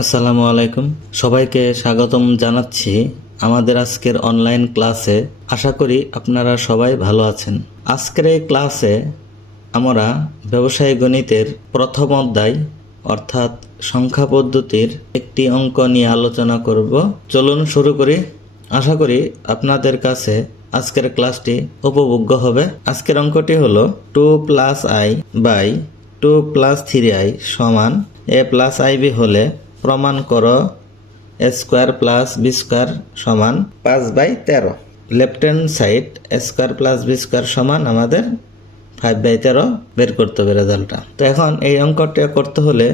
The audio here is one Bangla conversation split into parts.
আসসালামু আলাইকুম, সবাইকে স্বাগতম জানাচ্ছি আমাদের আজকের অনলাইন ক্লাসে। আশা করি আপনারা সবাই ভালো আছেন। আজকের এই ক্লাসে আমরা ব্যবসায়ী গণিতের প্রথম অধ্যায় অর্থাৎ সংখ্যা পদ্ধতির একটি অঙ্ক নিয়ে আলোচনা করব। চলুন শুরু করি। আশা করি আপনাদের কাছে আজকের ক্লাসটি উপভোগ্য হবে। আজকের অঙ্কটি হলো 2 + i বাই 2 + 3i সমান a + ib হলে প্রমাণ করো a² + b² সমান 5/13। Left hand side a² + b² সমান আমাদের 5/13 বের করতে হবে রেজাল্টটা। তো এখন এই অঙ্কটা করতে হলে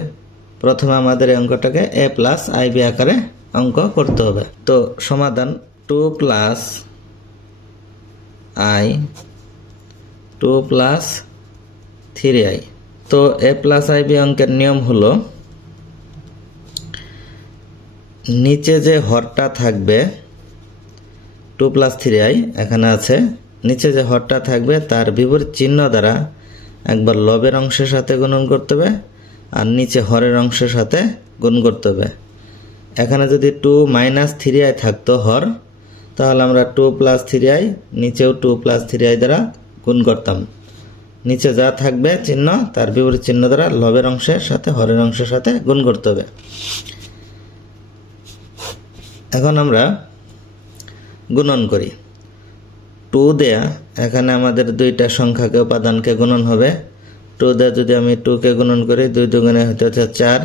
প্রথমে আমাদের এই অঙ্কটাকে a + ib আকারে অঙ্ক করতে হবে। তো সমাধান 2 + i 2 + 3i। তো a + ib অঙ্কের নিয়ম হলো নিচে যে হরটা থাকবে 2 + 3i এখানে আছে, নিচে যে হরটা থাকবে তার বিপরীত চিহ্ন দ্বারা একবার লবের অংশের সাথে গুণন করতে হবে আর নিচে হরের অংশের সাথে গুণ করতে হবে। এখানে যদি 2 - 3i থাকতো হর, তাহলে আমরা 2 + 3i নিচেও 2 + 3i দ্বারা গুণ করতাম। নিচে যা থাকবে চিহ্ন তার বিপরীত চিহ্ন দ্বারা লবের অংশের সাথে হরের অংশের সাথে গুণ করতে হবে। এখন আমরা গুণন করি। 2 দেয়া এখানে আমাদের দুইটা সংখ্যাকে উপাদানকে গুণন হবে। 2 দেয়া যদি আমি 2কে গুণন করি 2 দুগুণে হতে হচ্ছে 4।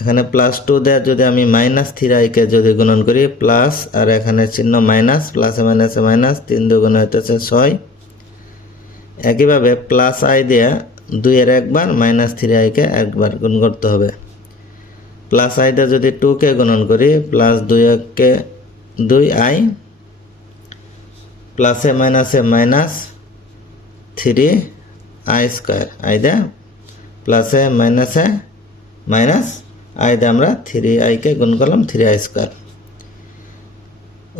এখানে +2 দেয়া যদি আমি -3i-কে যদি গুণন করি প্লাস আর এখানে চিহ্ন মাইনাস, প্লাসে মাইনাসে মাইনাস, 3 দুগুণে হতে হচ্ছে 6। একইভাবে +i দেয়া 2 এর একবার -3i-কে একবার গুণ করতে হবে। +i দিয়ে যদি 2কে গুণন করি +2কে 2i, প্লাসে মাইনাসে মাইনাস 3i², i দিয়ে প্লাসে মাইনাসে মাইনাস i দিয়ে আমরা 3i-কে গুণ করলাম 3i²।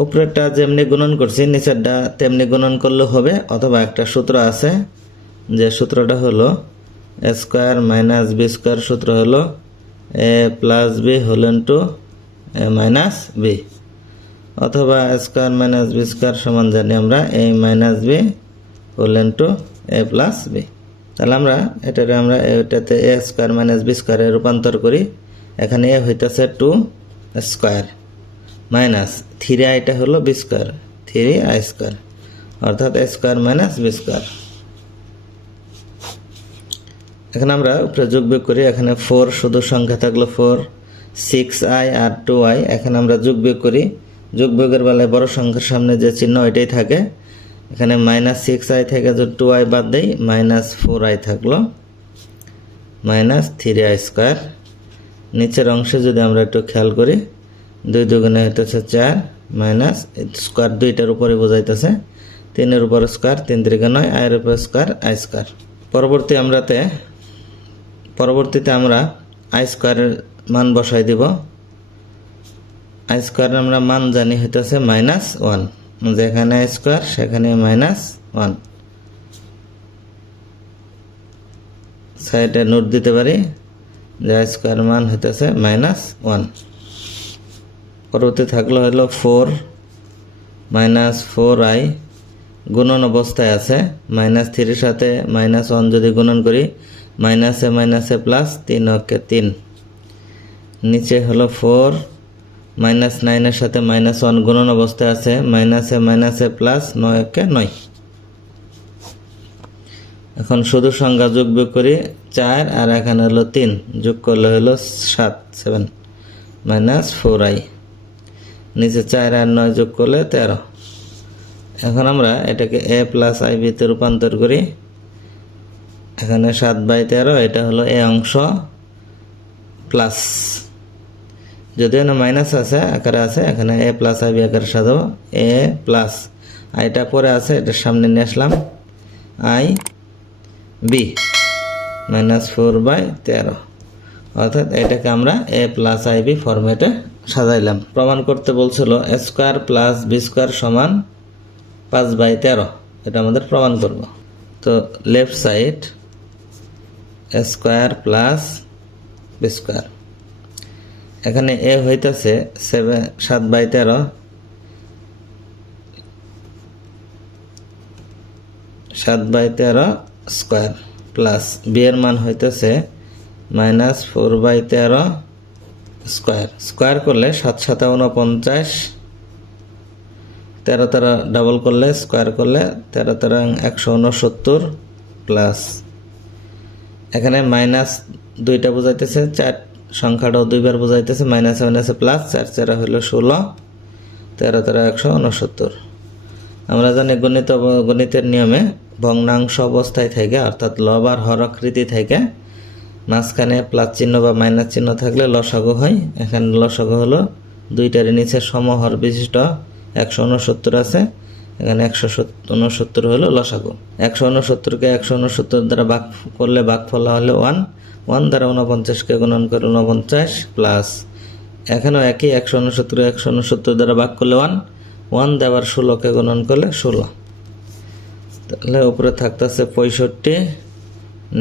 উপরেরটা যেমনি গুণন করছি নিচেরটা তেমনি গুণন করলে হবে, অথবা একটা সূত্র আছে যে সূত্রটা হলো a² - b² সূত্র হলো a + b = a - b, অথবা a² - b² সমান জানি আমরা a - b = a + b। তাহলে আমরা এটাতে a² - b² এ রূপান্তর করি। এখানে a হইতেছে 2² মাইনাস 3i-টা হলো b², 3i², অর্থাৎ a² - b²। এখানে আমরা উপরে যোগ বিয়োগ করি। এখানে 4 শুধু সংখ্যা থাকলো 4, 6i আর 2i। এখানে আমরা যোগ বিয়োগ করি। যোগ বিয়োগের বেলায় বড় সংখ্যার সামনে যে চিহ্ন ওইটাই থাকে। এখানে -6i থেকে যদি 2i বাদ দেই -4i থাকলো, -3i²। নিচের অংশে যদি আমরা একটু খেয়াল করি 2 দুগুণে হইতেছে 4, মাইনাস স্কোয়ার দুইটার উপরে বোঝাইতেছে, 3-এর উপরে স্কোয়ার, 3 × 9, i-এর উপরে স্কোয়ার, i²। পরবর্তীতে আমরা i² এর মান বসাই দিব। i² আমরা মান জানি হইতেছে -1, যেখানে i² সেখানে -1। সাইডে নোট দিতে পারি যে i² মান হইতেছে -1। পরবর্তী থাকলো হলো 4 - 4i গুণন অবস্থায় আছে। -3 এর সাথে -1 যদি গুণন করি মাইনাসে মাইনাসে প্লাস, 3 × 3। নিচে হলো 4 -9 এর সাথে -1 গুণন অবস্থায় আছে, মাইনাসে মাইনাসে প্লাস, 9 × 9। এখন শুধু সংখ্যা যোগ বিয়োগ করি 4 আর এখানে হলো 3, যোগ করলে হলো 7 -4i। নিচে 4 আর 9 যোগ করলে 13। এখন আমরা এটাকে a + ib তে রূপান্তর করি। এখানে 7/13, এটা হলো a অংশ, প্লাস যদিও না মাইনাস আছে আকারে আছে, এখানে a + ib আকারে সাজাবো। a প্লাস আইটা পরে আছে, এটার সামনে নিয়ে আসলাম ib -4/13, অর্থাৎ এটাকে আমরা a + ib ফরম্যাটে সাজাইলাম। প্রমাণ করতে বলছিল a² + b² সমান 5/13, এটা আমাদের প্রমাণ করব। তো লেফট সাইড a² + b², এখানে এ হইতেছে 7/13, 7/13 স্কোয়ার প্লাস বি এর মান হইতেছে -4/13 স্কোয়ার। স্কোয়ার করলে 7 × 7 = 49, 13 13 ডাবল করলে স্কোয়ার করলে 13 13 169 প্লাস এখানে মাইনাস দুইটা বোঝাইতেছে, 4 সংখ্যাটাও দুইবার বোঝাইতেছে, মাইনাস মাইনাসে প্লাস, 4 4 হলো 16, 13 13 169। আমরা জানি গণিতের নিয়মে ভগ্নাংশ অবস্থায় থেকে অর্থাৎ লব আর হরাকৃতি থেকে মাঝখানে প্লাস চিহ্ন বা মাইনাস চিহ্ন থাকলে লসাগু হয়। এখানে লসাগু হলো দুইটার নিচে সমহর বিশিষ্ট 169 আছে, এখানে 169 হলো লসাগু। 169কে 169 দ্বারা ভাগ করলে ভাগফল হলো 1, 1 দ্বারা 49কে গুণন করে 49 প্লাস এখানেও একই 169 169 দ্বারা ভাগ করলে 1, 1 দিয়ে আবার 16কে গুণন করলে 16। তাহলে উপরে থাকতেছে 65,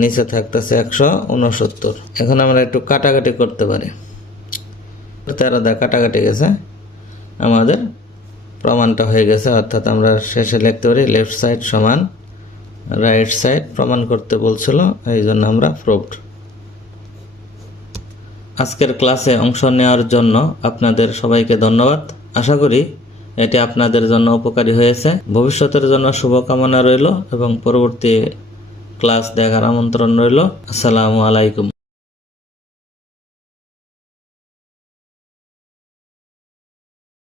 নিচে থাকতেছে 169। এখন আমরা একটু কাটাকাটি করতে পারি। 13 দিয়ে কাটাকাটি গেছে, আমাদের প্রমাণটা হয়ে গেছে। অর্থাৎ আমরা শেষে লিখতে পারি লেফট সাইড সমান রাইট সাইড। প্রমাণ করতে বলছিল, এই জন্য আমরা প্রুভড। আজকের ক্লাসে অংশ নেওয়ার জন্য আপনাদের সবাইকে ধন্যবাদ। আশা করি এটি আপনাদের জন্য উপকারী হয়েছে। ভবিষ্যতের জন্য শুভকামনা রইল এবং পরবর্তী ক্লাস দেখার আমন্ত্রণ রইল। আসসালামু আলাইকুম।